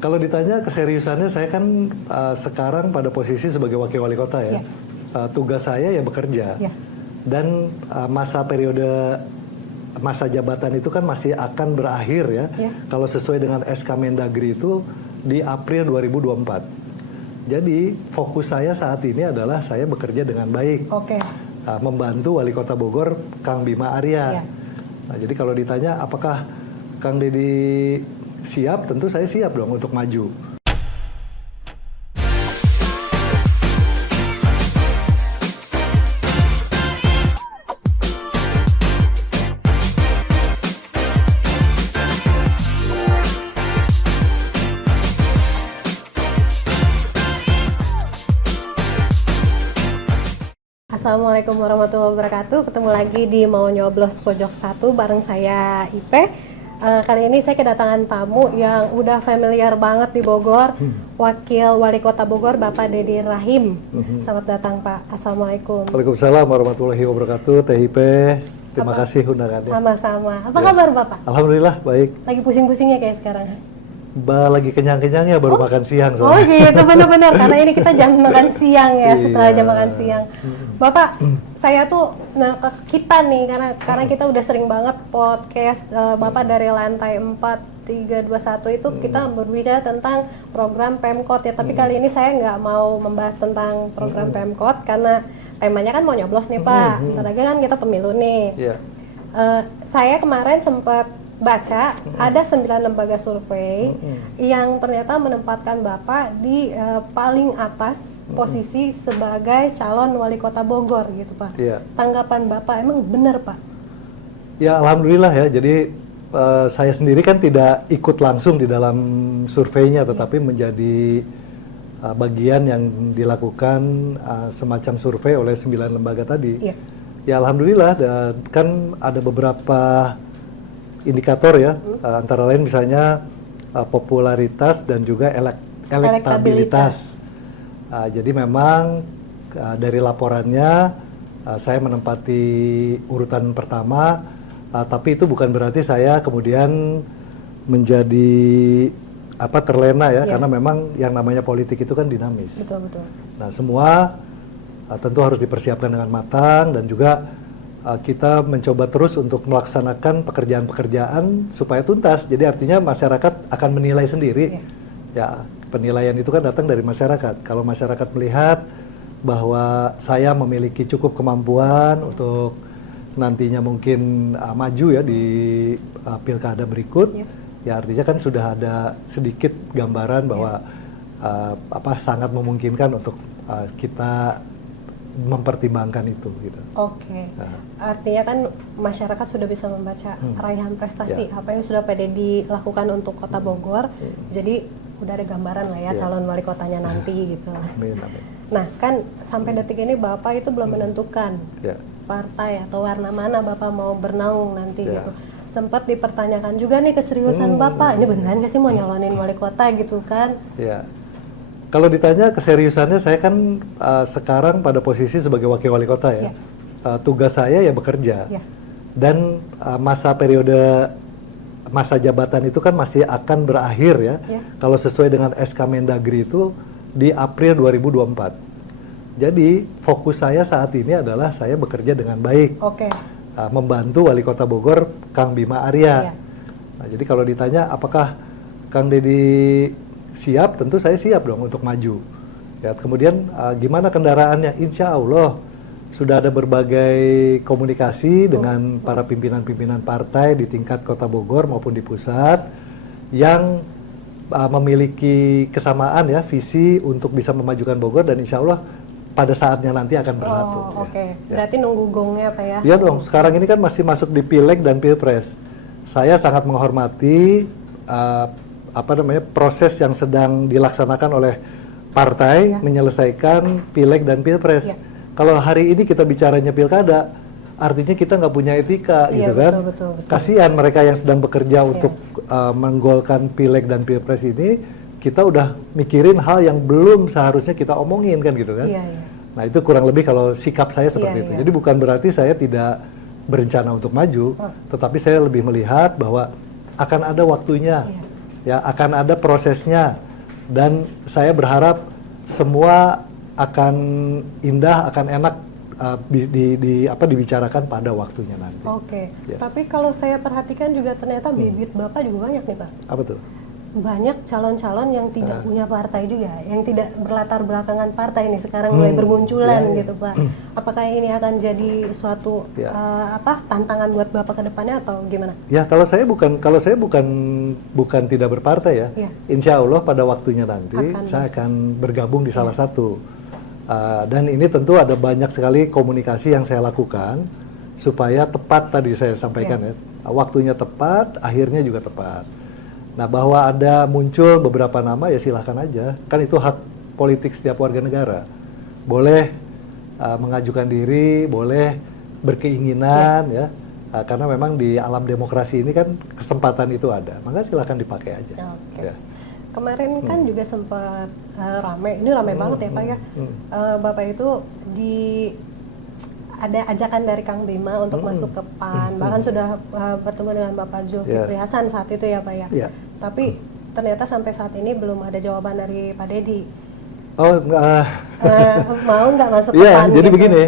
Kalau ditanya keseriusannya, saya kan sekarang pada posisi sebagai wakil wali kota ya. Tugas saya ya bekerja. Dan masa jabatan itu kan masih akan berakhir ya. Kalau sesuai dengan SK Mendagri itu di April 2024. Jadi fokus saya saat ini adalah saya bekerja dengan baik. Membantu Wali Kota Bogor, Kang Bima Arya. Nah, jadi kalau ditanya apakah Kang Deddy siap, tentu saya siap dong untuk maju. Assalamualaikum warahmatullahi wabarakatuh. Ketemu lagi di Mau Nyoblos Pojok 1 bareng saya Ipe. Kali ini saya kedatangan tamu yang udah familiar banget di Bogor, Wakil Wali Kota Bogor, Bapak Deddy Rahim. Selamat datang Pak. Assalamualaikum. Waalaikumsalam warahmatullahi wabarakatuh. Teh Ipe, terima kasih undangannya. Sama-sama. Apa kabar Bapak? Alhamdulillah baik. Lagi pusing-pusingnya kayak sekarang? Lagi kenyang-kenyangnya baru makan siang soalnya. Oh gitu, benar-benar. Karena ini kita jam makan siang ya, setelah jam makan siang. Bapak, saya tuh, kita nih, karena kita udah sering banget podcast Bapak dari lantai 4, 3, 2, 1 itu kita berbicara tentang program Pemkot ya. Tapi kali ini saya nggak mau membahas tentang program Pemkot karena temanya kan mau nyoblos nih Pak. Bentar lagi kan kita pemilu nih. Saya kemarin sempat baca ada 9 lembaga survei yang ternyata menempatkan Bapak di paling atas posisi sebagai calon wali kota Bogor gitu Pak. Tanggapan Bapak emang benar Pak? Ya alhamdulillah ya, jadi saya sendiri kan tidak ikut langsung di dalam surveinya, tetapi menjadi bagian yang dilakukan semacam survei oleh 9 lembaga tadi. Ya alhamdulillah, kan ada beberapa indikator ya, antara lain misalnya popularitas dan juga elektabilitas. Jadi memang dari laporannya saya menempati urutan pertama, tapi itu bukan berarti saya kemudian menjadi terlena ya, karena memang yang namanya politik itu kan dinamis. Betul. Nah semua tentu harus dipersiapkan dengan matang dan juga kita mencoba terus untuk melaksanakan pekerjaan-pekerjaan supaya tuntas. Jadi artinya masyarakat akan menilai sendiri. Ya, penilaian itu kan datang dari masyarakat. Kalau masyarakat melihat bahwa saya memiliki cukup kemampuan untuk nantinya mungkin maju ya di pilkada berikut, ya artinya kan sudah ada sedikit gambaran bahwa sangat memungkinkan untuk kita mempertimbangkan itu gitu. Artinya kan masyarakat sudah bisa membaca raihan prestasi apa yang sudah PD dilakukan untuk Kota Bogor. Jadi udah ada gambaran lah ya calon wali kotanya nanti gitu. Amin. Nah kan sampai detik ini Bapak itu belum menentukan partai atau warna mana Bapak mau bernaung nanti gitu. Sempat dipertanyakan juga nih keseriusan Bapak, ini beneran nggak sih mau nyalonin wali kota gitu kan? Kalau ditanya keseriusannya, saya kan sekarang pada posisi sebagai wakil wali kota ya. Tugas saya ya bekerja. Dan masa jabatan itu kan masih akan berakhir ya. Kalau sesuai dengan SK Mendagri itu di April 2024. Jadi fokus saya saat ini adalah saya bekerja dengan baik. Membantu Wali Kota Bogor, Kang Bima Arya. Nah, jadi kalau ditanya apakah Kang Deddy siap, tentu saya siap dong untuk maju. Ya, kemudian gimana kendaraannya? Insya Allah sudah ada berbagai komunikasi dengan para pimpinan-pimpinan partai di tingkat Kota Bogor maupun di pusat yang memiliki kesamaan ya visi untuk bisa memajukan Bogor, dan insya Allah pada saatnya nanti akan bersatu. Berarti nunggu gongnya Pak ya? Iya dong. Sekarang ini kan masih masuk di Pileg dan Pilpres. Saya sangat menghormati proses yang sedang dilaksanakan oleh partai menyelesaikan Pileg dan Pilpres. Kalau hari ini kita bicaranya pilkada, artinya kita nggak punya etika gitu kan. Betul. Kasihan mereka yang sedang bekerja untuk menggolkan Pileg dan Pilpres ini, kita udah mikirin hal yang belum seharusnya kita omongin kan gitu kan. Nah itu kurang lebih kalau sikap saya seperti itu. Jadi bukan berarti saya tidak berencana untuk maju, tetapi saya lebih melihat bahwa akan ada waktunya ya akan ada prosesnya, dan saya berharap semua akan indah, akan enak dibicarakan pada waktunya nanti. Oke. Ya. Tapi kalau saya perhatikan juga ternyata bibit Bapak juga banyak nih Pak. Apa tuh? Banyak calon-calon yang tidak punya partai juga, yang tidak berlatar belakangan partai ini sekarang mulai bermunculan gitu Pak. Apakah ini akan jadi suatu tantangan buat Bapak ke depannya atau gimana? Ya, kalau saya bukan tidak berpartai ya. Ya. Insya Allah pada waktunya nanti saya akan bergabung di salah satu. Dan ini tentu ada banyak sekali komunikasi yang saya lakukan supaya tepat, tadi saya sampaikan ya. Waktunya tepat, akhirnya juga tepat. Nah, bahwa ada muncul beberapa nama ya silahkan aja. Kan itu hak politik setiap warga negara. Boleh mengajukan diri, boleh berkeinginan ya. Karena memang di alam demokrasi ini kan kesempatan itu ada. Maka silahkan dipakai aja. Okay. Ya. Kemarin kan juga sempat rame banget ya Pak ya. Bapak itu ada ajakan dari Kang Bima untuk masuk ke PAN, bahkan sudah bertemu dengan Bapak Zulkifli Hasan saat itu ya Pak ya. Tapi ternyata sampai saat ini belum ada jawaban dari Pak Deddy. Oh, mau nggak masuk ke PAN? Jadi gitu? begini,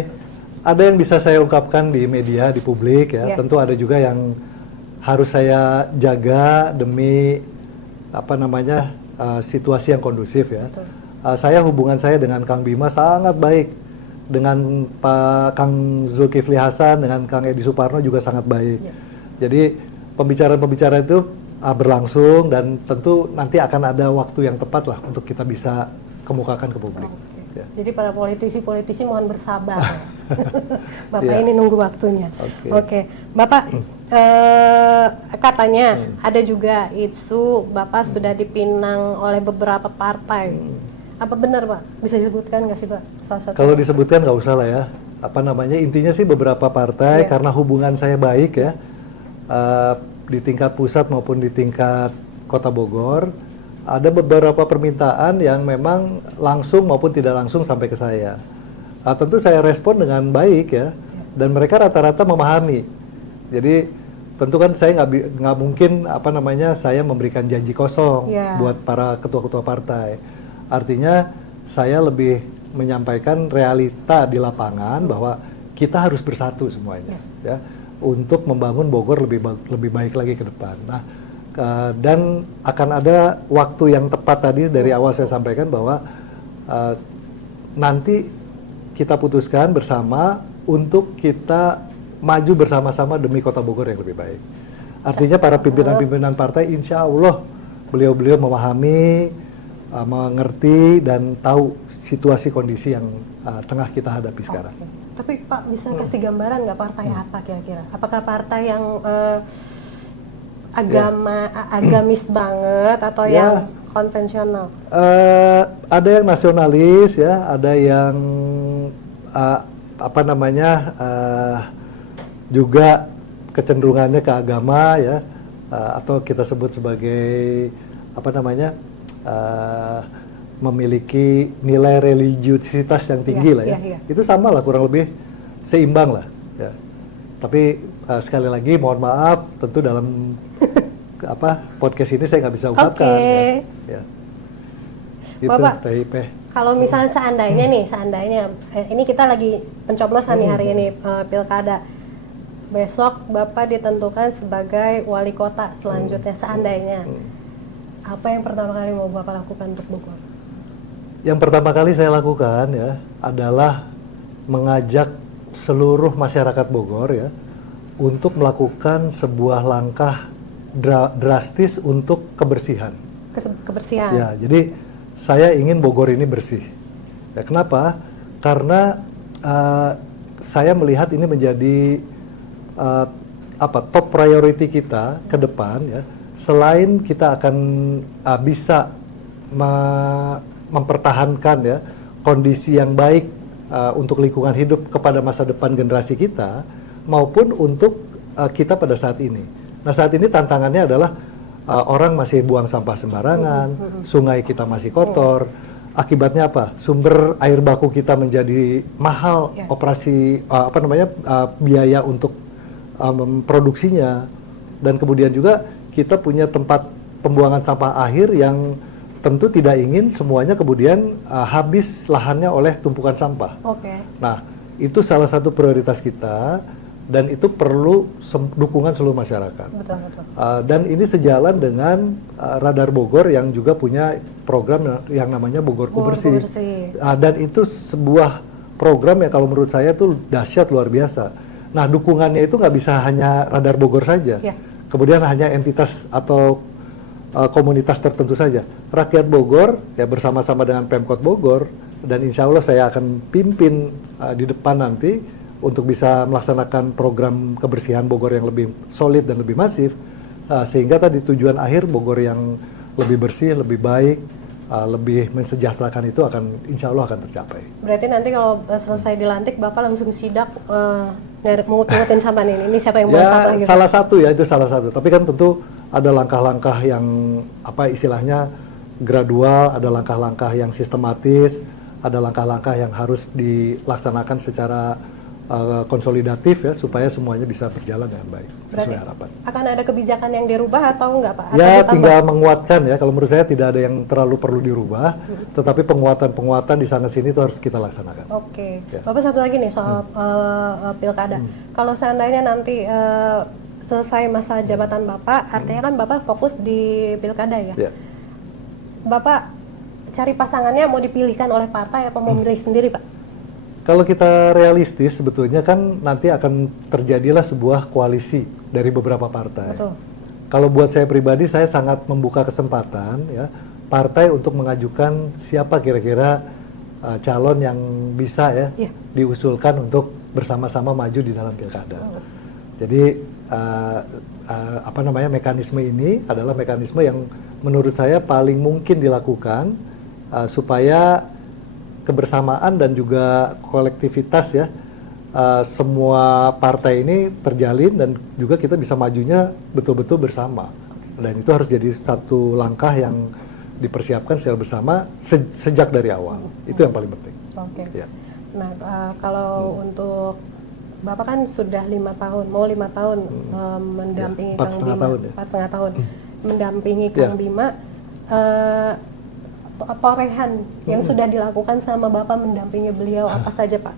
ada yang bisa saya ungkapkan di media, di publik ya. Tentu ada juga yang harus saya jaga demi situasi yang kondusif ya. Hubungan saya dengan Kang Bima sangat baik. Dengan Pak Kang Zulkifli Hasan, dengan Kang Edi Suparno juga sangat baik. Jadi pembicaraan-pembicaraan itu berlangsung dan tentu nanti akan ada waktu yang tepat lah untuk kita bisa kemukakan ke publik. Ya. Jadi para politisi mohon bersabar. Bapak ini nunggu waktunya. Oke. Bapak katanya ada juga isu Bapak sudah dipinang oleh beberapa partai. Apa benar Pak? Bisa disebutkan nggak sih Pak? Kalau disebutkan nggak usah lah ya. Intinya sih beberapa partai karena hubungan saya baik ya. Di tingkat pusat maupun di tingkat Kota Bogor, ada beberapa permintaan yang memang langsung maupun tidak langsung sampai ke saya. Tentu saya respon dengan baik ya, dan mereka rata-rata memahami. Jadi tentu kan saya nggak mungkin saya memberikan janji kosong buat para ketua-ketua partai. Artinya saya lebih menyampaikan realita di lapangan bahwa kita harus bersatu semuanya ya untuk membangun Bogor lebih baik lagi ke depan. Nah, dan akan ada waktu yang tepat tadi dari awal saya sampaikan bahwa nanti kita putuskan bersama untuk kita maju bersama-sama demi Kota Bogor yang lebih baik. Artinya para pimpinan-pimpinan partai insya Allah beliau-beliau memahami, mengerti dan tahu situasi kondisi yang tengah kita hadapi sekarang. Tapi Pak bisa kasih gambaran nggak partai apa kira-kira? Apakah partai yang agamis banget atau yang konvensional? Ada yang nasionalis ya, ada yang juga kecenderungannya ke agama ya, atau kita sebut sebagai memiliki nilai religiusitas yang tinggi lah ya. Itu sama lah, kurang lebih seimbang lah ya. Tapi sekali lagi mohon maaf, tentu dalam podcast ini saya nggak bisa ungkapkan ya. Gitu, Bapak, kalau misalnya seandainya ini kita lagi pencoblosan nih hari ini pilkada, besok Bapak ditentukan sebagai wali kota selanjutnya seandainya, apa yang pertama kali mau Bapak lakukan untuk Bogor? Yang pertama kali saya lakukan ya adalah mengajak seluruh masyarakat Bogor ya untuk melakukan sebuah langkah drastis untuk kebersihan. Kebersihan. Ya, jadi saya ingin Bogor ini bersih. Ya, kenapa? Karena saya melihat ini menjadi top priority kita ke depan ya. Selain kita akan bisa mempertahankan ya kondisi yang baik untuk lingkungan hidup kepada masa depan generasi kita maupun untuk kita pada saat ini. Nah, saat ini tantangannya adalah orang masih buang sampah sembarangan, sungai kita masih kotor. Akibatnya apa? Sumber air baku kita menjadi mahal, biaya untuk memproduksinya, dan kemudian juga kita punya tempat pembuangan sampah akhir yang tentu tidak ingin semuanya kemudian habis lahannya oleh tumpukan sampah. Nah, itu salah satu prioritas kita dan itu perlu dukungan seluruh masyarakat. Betul. Dan ini sejalan dengan Radar Bogor yang juga punya program yang namanya Bogorku Bersih. Dan itu sebuah program yang kalau menurut saya itu dahsyat luar biasa. Nah, dukungannya itu nggak bisa hanya Radar Bogor saja. Kemudian hanya entitas atau komunitas tertentu saja. Rakyat Bogor ya bersama-sama dengan Pemkot Bogor dan insya Allah saya akan pimpin di depan nanti untuk bisa melaksanakan program kebersihan Bogor yang lebih solid dan lebih masif sehingga tadi tujuan akhir Bogor yang lebih bersih, lebih baik, lebih mensejahterakan itu akan insya Allah akan tercapai. Berarti nanti kalau selesai dilantik Bapak langsung sidak mengut-ngutin sampah ini siapa yang buang sampah gitu? Salah satu ya, itu salah satu. Tapi kan tentu ada langkah-langkah yang apa istilahnya gradual, ada langkah-langkah yang sistematis, ada langkah-langkah yang harus dilaksanakan secara konsolidatif ya supaya semuanya bisa berjalan dengan baik sesuai harapan. Akan ada kebijakan yang dirubah atau enggak Pak? Ya tinggal menguatkan ya. Kalau menurut saya tidak ada yang terlalu perlu dirubah, tetapi penguatan-penguatan di sana sini itu harus kita laksanakan. Ya. Bapak satu lagi nih soal pilkada. Kalau seandainya nanti selesai masa jabatan Bapak, artinya kan Bapak fokus di pilkada ya. Bapak cari pasangannya mau dipilihkan oleh partai atau mau milih sendiri Pak? Kalau kita realistis sebetulnya kan nanti akan terjadilah sebuah koalisi dari beberapa partai. Kalau buat saya pribadi saya sangat membuka kesempatan ya partai untuk mengajukan siapa kira-kira calon yang bisa ya diusulkan untuk bersama-sama maju di dalam pilkada. Jadi mekanisme ini adalah mekanisme yang menurut saya paling mungkin dilakukan supaya kebersamaan dan juga kolektivitas ya semua partai ini terjalin dan juga kita bisa majunya betul-betul bersama dan itu harus jadi satu langkah yang dipersiapkan secara bersama sejak dari awal itu yang paling penting. Ya. Nah kalau untuk Bapak kan sudah 5 tahun mau 5 tahun mendampingi Kang Bima 4,5 tahun mendampingi Kang Bima. Torehan yang sudah dilakukan sama Bapak mendampingi beliau apa saja Pak?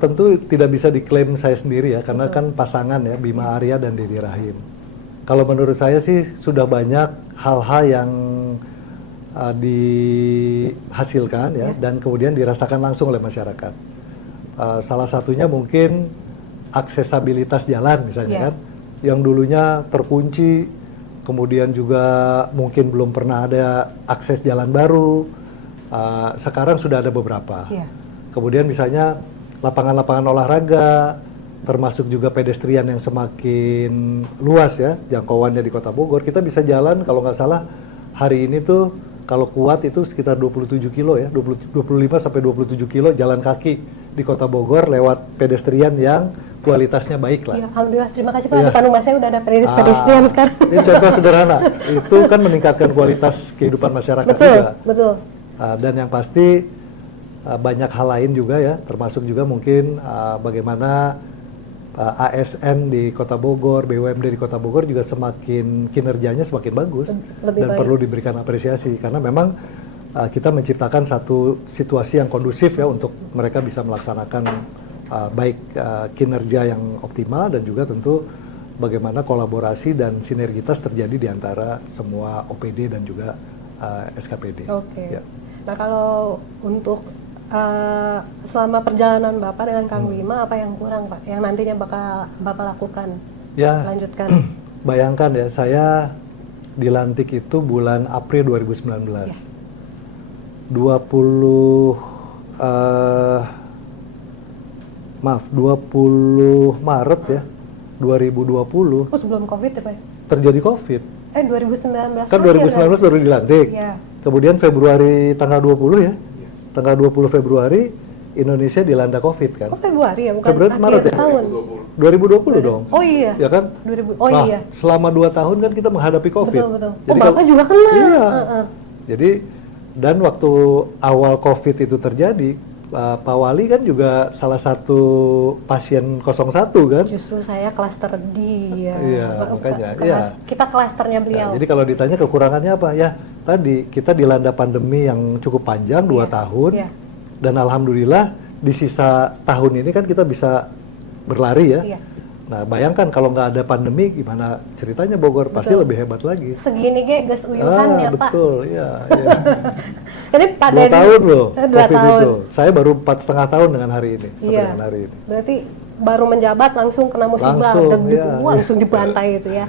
Tentu tidak bisa diklaim saya sendiri ya karena kan pasangan ya Bima Arya dan Deddy Rahim. Kalau menurut saya sih sudah banyak hal-hal yang dihasilkan ya dan kemudian dirasakan langsung oleh masyarakat. Salah satunya mungkin aksesabilitas jalan misalnya kan yang dulunya terkunci. Kemudian juga mungkin belum pernah ada akses jalan baru, sekarang sudah ada beberapa. Kemudian misalnya lapangan-lapangan olahraga, termasuk juga pedestrian yang semakin luas ya, jangkauannya di Kota Bogor. Kita bisa jalan kalau nggak salah hari ini tuh kalau kuat itu sekitar 27 kilo ya, 25 sampai 27 kilo jalan kaki di Kota Bogor lewat pedestrian yang kualitasnya baik lah. Ya, alhamdulillah, terima kasih Pak. Di Bandung saya udah ada pedestrian sekarang. Ini contoh sederhana. Itu kan meningkatkan kualitas kehidupan masyarakat juga. Betul. Dan yang pasti banyak hal lain juga ya, termasuk juga mungkin bagaimana ASN di Kota Bogor, BUMD di Kota Bogor juga semakin kinerjanya semakin bagus dan perlu diberikan apresiasi karena memang kita menciptakan satu situasi yang kondusif ya untuk mereka bisa melaksanakan baik kinerja yang optimal dan juga tentu bagaimana kolaborasi dan sinergitas terjadi di antara semua OPD dan juga SKPD. Ya. Nah kalau untuk selama perjalanan Bapak dengan Kang Bima apa yang kurang Pak? Yang nantinya bakal Bapak lakukan? Lanjutkan. Bayangkan ya saya dilantik itu bulan April 2019. 20 Maret ya 2020. Sebelum COVID ya Pak? Terjadi COVID. 2019. Kan 2019 baru dilantik. Kemudian Februari tanggal 20 ya. Tanggal 20 Februari Indonesia dilanda COVID kan. Februari ya, bukan Februari, Maret ya? tahun. 2020 dong. Oh iya. Ya kan? 2000. Iya. Selama 2 tahun kan kita menghadapi COVID. Betul. Jadi Bapak juga kena. Iya. Jadi dan waktu awal COVID itu terjadi, Pak Wali kan juga salah satu pasien 01 kan? Justru saya klaster dia. Iya, makanya. Iya. Kita klasternya beliau. Jadi kalau ditanya kekurangannya apa? Ya, tadi kita dilanda pandemi yang cukup panjang 2 tahun. Iya. Dan alhamdulillah di sisa tahun ini kan kita bisa berlari ya. Iya. Nah, bayangkan kalau nggak ada pandemi gimana ceritanya Bogor, pasti lebih hebat lagi. Segini ges uyuhan ya Pak. Betul, iya. Jadi pada 2 tahun loh 2 COVID tahun. itu. Saya baru 4,5 tahun dengan hari ini. Sampai Iya. dengan hari ini. Berarti baru menjabat langsung kena musibah, Langsung, deg-deg, iya. langsung dibantai itu ya.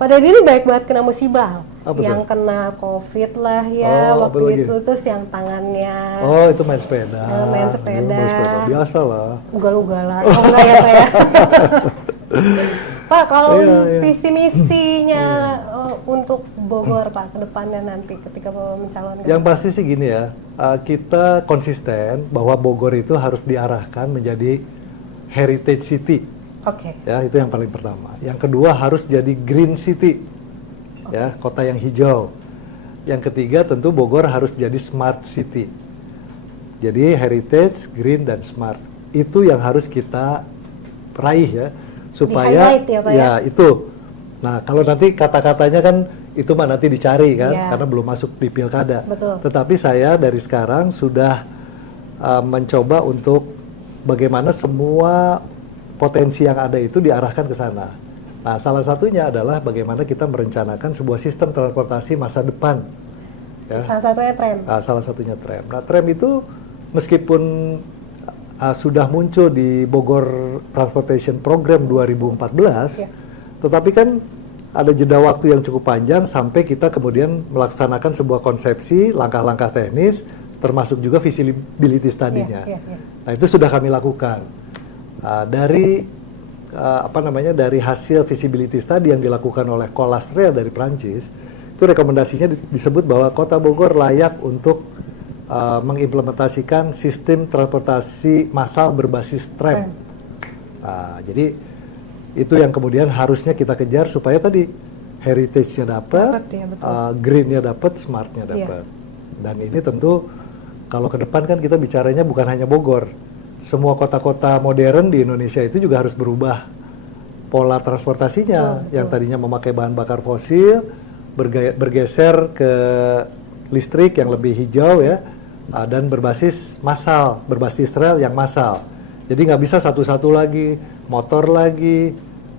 Pada ini baik banget kena musibah. Apa Yang tuh? kena COVID lah ya Oh, apa waktu lagi? itu, terus yang tangannya Oh, itu main sepeda. main sepeda. Main sepeda biasa lah. ugal-ugalan. Oh enggak ya Pak ya? Pak, kalau Iya. visi misinya untuk Bogor Pak ke depannya nanti ketika Bapak mencalonkan. Yang pasti sih gini ya, kita konsisten bahwa Bogor itu harus diarahkan menjadi heritage city. Oke. Ya, itu yang paling pertama. Yang kedua harus jadi green city. Ya, kota yang hijau. Yang ketiga tentu Bogor harus jadi smart city. Jadi heritage, green dan smart. Itu yang harus kita raih ya, supaya Di-highlight ya, Pak, ya? itu. Nah, kalau nanti kata-katanya kan itu mah nanti dicari kan, Iya. karena belum masuk di pilkada. Betul. Tetapi saya dari sekarang sudah mencoba untuk bagaimana semua potensi yang ada itu diarahkan ke sana. Nah, salah satunya adalah bagaimana kita merencanakan sebuah sistem transportasi masa depan. Ya. Salah satunya tram. Salah satunya tram. Nah, tram itu meskipun sudah muncul di Bogor Transportation Program 2014, Ya. tetapi kan ada jeda waktu yang cukup panjang sampai kita kemudian melaksanakan sebuah konsepsi, langkah-langkah teknis, termasuk juga feasibility study-nya. Iya, iya, iya. Nah, itu sudah kami lakukan. Dari hasil feasibility study yang dilakukan oleh Colas Rail dari Prancis, itu rekomendasinya disebut bahwa Kota Bogor layak untuk mengimplementasikan sistem transportasi massal berbasis tram. Jadi itu yang kemudian harusnya kita kejar supaya tadi heritage-nya dapat, ya, betul. green-nya dapat, smart-nya dapat. Dan ini tentu kalau ke depan kan kita bicaranya bukan hanya Bogor. Semua kota-kota modern di Indonesia itu juga harus berubah pola transportasinya, yang tadinya memakai bahan bakar fosil bergeser ke listrik yang lebih hijau ya, dan berbasis massal, berbasis rel yang massal. Jadi nggak bisa satu-satu lagi, motor lagi,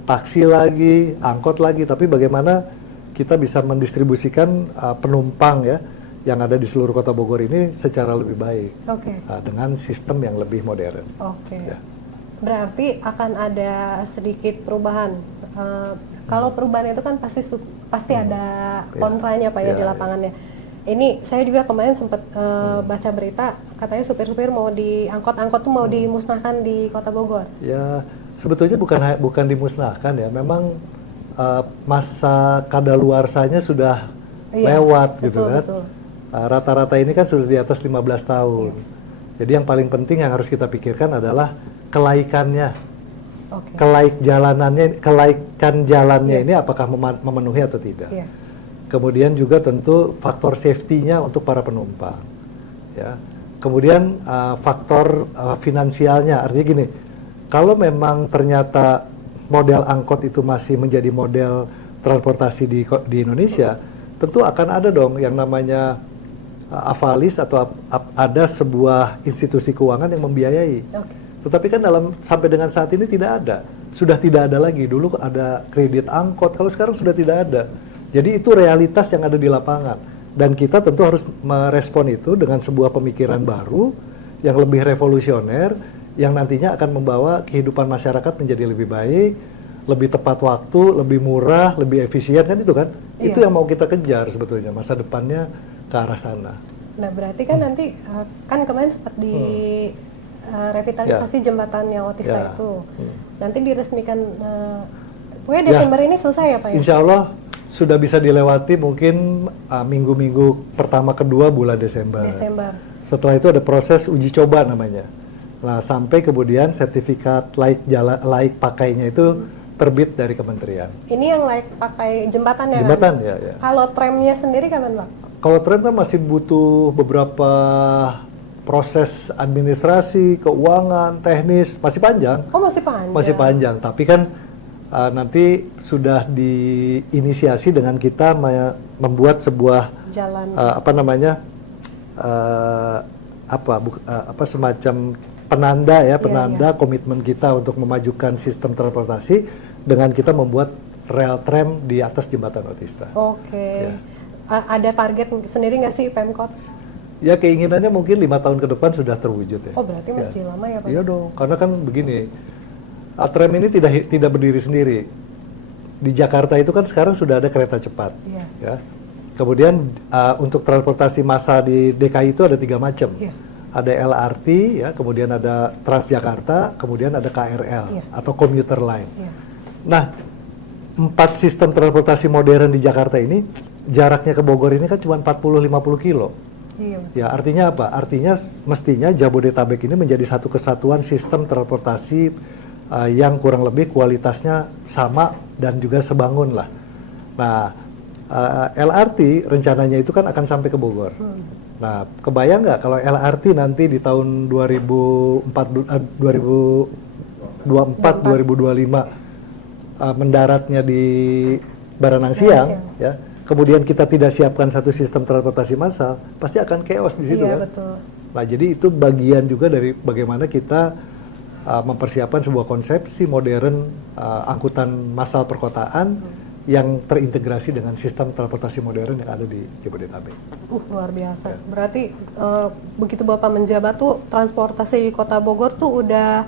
taksi lagi, angkot lagi, tapi bagaimana kita bisa mendistribusikan penumpang ya yang ada di seluruh kota Bogor ini secara lebih baik. Oke. Dengan sistem yang lebih modern. Oke. Ya. Berarti akan ada sedikit perubahan. Kalau perubahan itu kan pasti ada kontranya Pak ya Ya, di lapangannya. Ini saya juga kemarin sempat baca berita katanya supir-supir mau angkot tuh mau dimusnahkan di Kota Bogor. Ya, sebetulnya bukan dimusnahkan ya. Memang masa kadaluarsanya sudah lewat betul, gitu kan. Betul. Rata-rata ini kan sudah di atas 15 tahun. Jadi yang paling penting yang harus kita pikirkan adalah kelaikannya. Oke. Kelaikan jalannya ini apakah memenuhi atau tidak. Iya. Kemudian juga tentu faktor safety-nya untuk para penumpang. Ya. Kemudian faktor finansialnya, artinya gini, kalau memang ternyata model angkot itu masih menjadi model transportasi di Indonesia, tentu akan ada dong yang namanya Avalis atau ada sebuah institusi keuangan yang membiayai. Oke. Tetapi kan sampai dengan saat ini tidak ada. Sudah tidak ada lagi. Dulu ada kredit angkot, kalau sekarang sudah tidak ada. Jadi itu realitas yang ada di lapangan. Dan kita tentu harus merespon itu dengan sebuah pemikiran baru yang lebih revolusioner, yang nantinya akan membawa kehidupan masyarakat menjadi lebih baik, lebih tepat waktu, lebih murah, lebih efisien, kan itu kan? Iya. Itu yang mau kita kejar sebetulnya, masa depannya ke arah sana. Nah berarti kan nanti kan kemarin sempat di revitalisasi jembatan yang Otista itu. Nanti diresmikan, pokoknya Desember ini selesai ya Pak ya? Insya Allah sudah bisa dilewati mungkin minggu-minggu pertama kedua bulan Desember. Setelah itu ada proses uji coba namanya. Nah sampai kemudian sertifikat laik pakainya itu terbit dari kementerian. Ini yang layak pakai jembatan ya? Jembatan kan? ya. Kalau tramnya sendiri kapan Pak? Kalau tram kan masih butuh beberapa proses administrasi, keuangan, teknis masih panjang. Oh, masih panjang. Masih panjang, tapi kan nanti sudah diinisiasi dengan kita membuat sebuah jalan semacam penanda ya, penanda komitmen kita untuk memajukan sistem transportasi dengan kita membuat rel tram di atas jembatan Otista. Oke. Ada target sendiri nggak sih Pemkot? Ya keinginannya mungkin 5 tahun ke depan sudah terwujud ya. Oh berarti masih lama ya Pak? Iya dong, karena kan begini, tram ini tidak berdiri sendiri. Di Jakarta itu kan sekarang sudah ada kereta cepat. Ya. Kemudian untuk transportasi massal di DKI itu ada 3 macam. Ada LRT, ya, kemudian ada Transjakarta, kemudian ada KRL atau commuter line. Nah, 4 sistem transportasi modern di Jakarta ini jaraknya ke Bogor ini kan cuma 40-50 kilo. Ya, artinya apa? Artinya mestinya Jabodetabek ini menjadi satu kesatuan sistem transportasi yang kurang lebih kualitasnya sama dan juga sebangun lah. Nah, LRT rencananya itu kan akan sampai ke Bogor. Nah, kebayang nggak kalau LRT nanti di tahun 2024-2025 mendaratnya di Baranang Siang, ya. Kemudian kita tidak siapkan satu sistem transportasi massal, pasti akan chaos di situ kan. Betul. Nah, jadi itu bagian juga dari bagaimana kita mempersiapkan sebuah konsepsi modern angkutan massal perkotaan yang terintegrasi dengan sistem transportasi modern yang ada di Jabodetabek. Luar biasa. Berarti begitu Bapak menjabat tuh transportasi di Kota Bogor tuh udah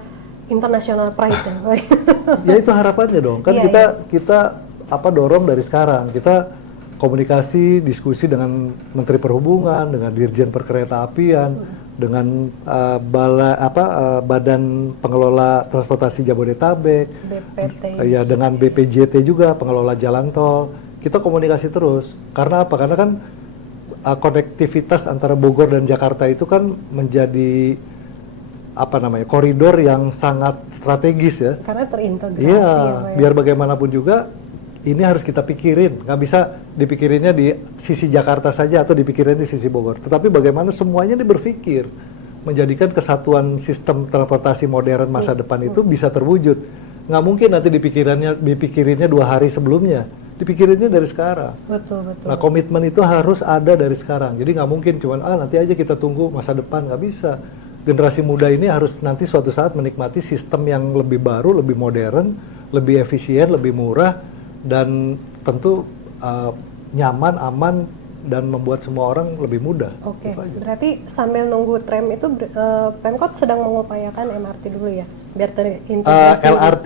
international pride ya. Ya itu harapannya dong. Kan kita dorong dari sekarang. Kita komunikasi, diskusi dengan Menteri Perhubungan, dengan Dirjen Perkeretaapian, dengan Badan Pengelola Transportasi Jabodetabek, BPT, ya dengan BPJT juga, pengelola jalan tol. Kita komunikasi terus. Karena apa? Karena kan konektivitas antara Bogor dan Jakarta itu kan menjadi koridor yang sangat strategis ya. Karena terintegrasi. Iya, biar bagaimanapun juga ini harus kita pikirin, nggak bisa dipikirinnya di sisi Jakarta saja atau dipikirin di sisi Bogor. Tetapi bagaimana semuanya ini berpikir, menjadikan kesatuan sistem transportasi modern masa depan itu bisa terwujud. Nggak mungkin nanti dipikirinnya 2 hari sebelumnya, dipikirinnya dari sekarang. Betul. Nah, komitmen itu harus ada dari sekarang. Jadi nggak mungkin cuman nanti aja kita tunggu masa depan, nggak bisa. Generasi muda ini harus nanti suatu saat menikmati sistem yang lebih baru, lebih modern, lebih efisien, lebih murah, dan tentu nyaman, aman, dan membuat semua orang lebih mudah. Oke, berarti sambil nunggu tram itu Pemkot sedang mengupayakan MRT dulu ya, biar terintegrasi. LRT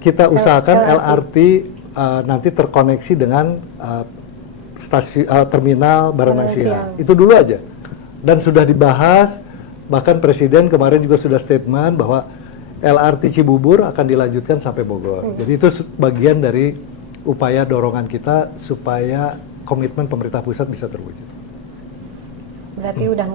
kita usahakan LRT nanti terkoneksi dengan terminal Baranang Siang. Itu dulu aja. Dan sudah dibahas, bahkan Presiden kemarin juga sudah statement bahwa LRT Cibubur akan dilanjutkan sampai Bogor. Jadi itu bagian dari upaya dorongan kita supaya komitmen pemerintah pusat bisa terwujud. Berarti udah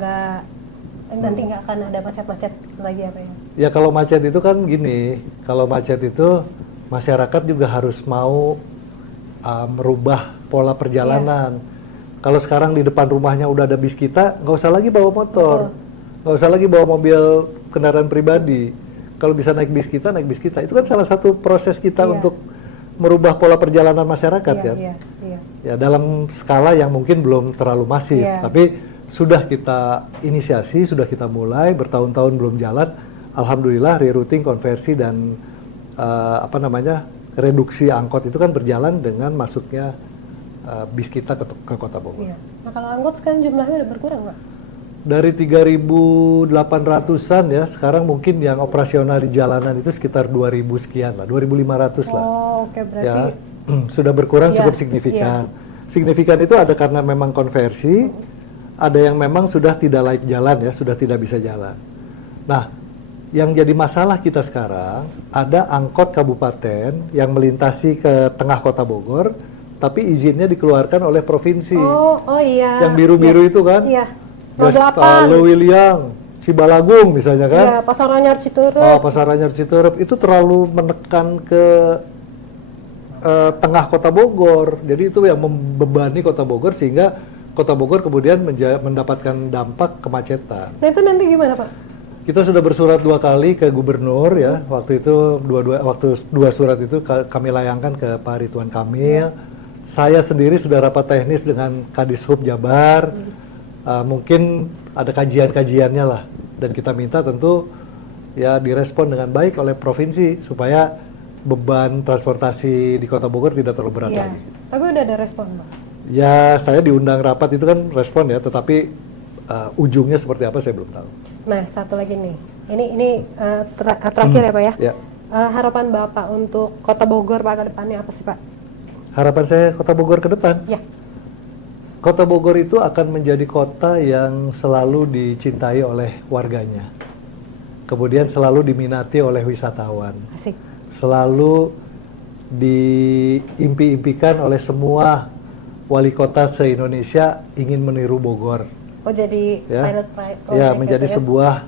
nanti nggak akan ada macet-macet lagi apa ya? Ya kalau macet itu kan gini, kalau macet itu masyarakat juga harus mau merubah pola perjalanan. Kalau sekarang di depan rumahnya udah ada bis kita, nggak usah lagi bawa motor, nggak usah lagi bawa mobil kendaraan pribadi. Kalau bisa naik bis kita, naik bis kita. Itu kan salah satu proses kita untuk merubah pola perjalanan masyarakat kan. Ya dalam skala yang mungkin belum terlalu masif, tapi sudah kita inisiasi, sudah kita mulai, bertahun-tahun belum jalan. Alhamdulillah rerouting, konversi dan reduksi angkot itu kan berjalan dengan masuknya bis kita ke Kota Bogor. Nah kalau angkot sekarang jumlahnya udah berkurang Pak? Dari 3.800-an ya, sekarang mungkin yang operasional di jalanan itu sekitar 2.000 sekian lah, 2.500 lah. Oh, oke, berarti ya, sudah berkurang cukup signifikan. Signifikan itu ada karena memang konversi, ada yang memang sudah tidak layak jalan ya, sudah tidak bisa jalan. Nah, yang jadi masalah kita sekarang, ada angkot kabupaten yang melintasi ke tengah Kota Bogor, tapi izinnya dikeluarkan oleh provinsi. Oh iya. Yang biru-biru itu kan? Iya. Lewiliang, Cibalagung misalnya kan? Iya, Pasar Anyar Citurup. Oh, Pasar Anyar Citurup itu terlalu menekan ke tengah Kota Bogor. Jadi itu yang membebani Kota Bogor sehingga Kota Bogor kemudian mendapatkan dampak kemacetan. Nah itu nanti gimana Pak? Kita sudah bersurat 2 kali ke gubernur ya. Waktu itu dua surat itu kami layangkan ke Pak Ridwan Kamil. Saya sendiri sudah rapat teknis dengan Kadishub Jabar. Mungkin ada kajian-kajiannya lah. Dan kita minta tentu ya direspon dengan baik oleh provinsi supaya beban transportasi di Kota Bogor tidak terlalu berat lagi. Tapi udah ada respon Pak? Ya saya diundang rapat itu kan respon ya, tetapi ujungnya seperti apa saya belum tahu. Nah, satu lagi nih, ini terakhir ya Pak ya. Ya. Harapan Bapak untuk Kota Bogor Pak ke depannya apa sih Pak? Harapan saya Kota Bogor ke depan? Ya. Kota Bogor itu akan menjadi kota yang selalu dicintai oleh warganya. Kemudian selalu diminati oleh wisatawan. Asik. Selalu diimpi-impikan oleh semua wali kota se-Indonesia ingin meniru Bogor. Oh jadi Ya, pilot ya menjadi sebuah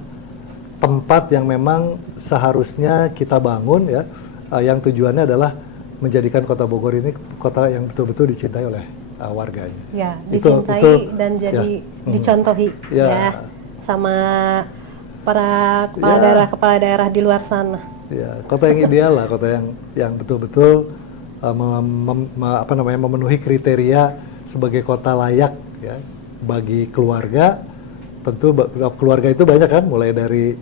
tempat yang memang seharusnya kita bangun ya, yang tujuannya adalah menjadikan Kota Bogor ini kota yang betul-betul dicintai oleh warganya. Ya, dicintai dan jadi dicontohi ya sama para kepala daerah di luar sana. Ya, kota yang ideal lah, kota yang betul-betul memenuhi kriteria sebagai kota layak ya bagi keluarga. Tentu keluarga itu banyak kan, mulai dari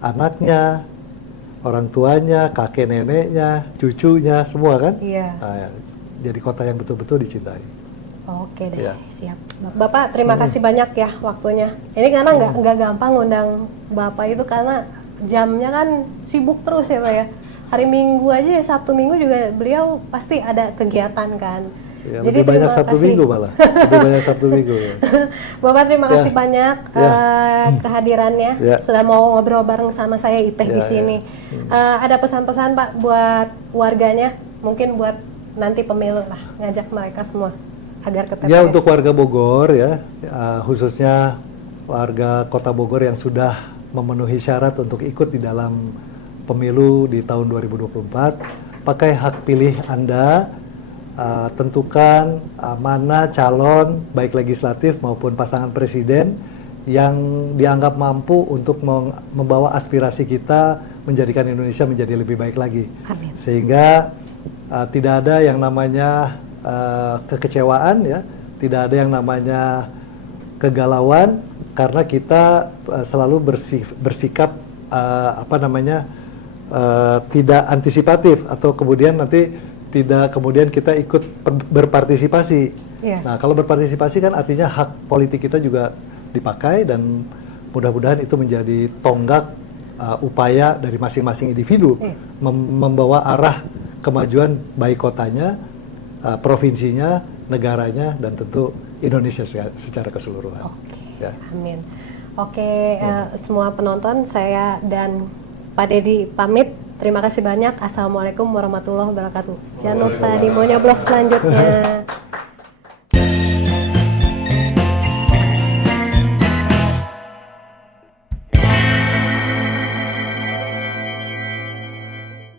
anaknya, orang tuanya, kakek neneknya, cucunya, semua kan. Iya. Nah, jadi kota yang betul-betul dicintai. Oke deh, Ya. siap. Bapak terima kasih banyak ya waktunya. Ini karena nggak gampang undang Bapak itu karena jamnya kan sibuk terus ya Pak ya. Hari Minggu aja, Sabtu Minggu juga beliau pasti ada kegiatan kan. Ya, jadi lebih banyak Sabtu Minggu malah. Lebih banyak Sabtu Minggu ya. Bapak terima kasih banyak kehadirannya. Sudah mau ngobrol bareng sama saya Ipeh di sini. Ada pesan-pesan Pak buat warganya, mungkin buat nanti pemilu lah, ngajak mereka semua agar ke TPS. Ya, untuk warga Bogor ya, khususnya warga Kota Bogor yang sudah memenuhi syarat untuk ikut di dalam pemilu di tahun 2024, pakai hak pilih Anda, tentukan mana calon baik legislatif maupun pasangan presiden yang dianggap mampu untuk membawa aspirasi kita menjadikan Indonesia menjadi lebih baik lagi. Amin. Sehingga tidak ada yang namanya kekecewaan ya, tidak ada yang namanya kegalauan karena kita selalu bersikap tidak antisipatif atau kemudian nanti tidak kemudian kita ikut berpartisipasi. Yeah. Nah, kalau berpartisipasi kan artinya hak politik kita juga dipakai dan mudah-mudahan itu menjadi tonggak upaya dari masing-masing individu membawa arah kemajuan baik kotanya, provinsinya, negaranya, dan tentu Indonesia secara keseluruhan. Ya. Amin. Semua penonton, saya dan Pak Deddy pamit. Terima kasih banyak. Assalamualaikum warahmatullahi wabarakatuh. Jangan lupa di mau nyoblos selanjutnya.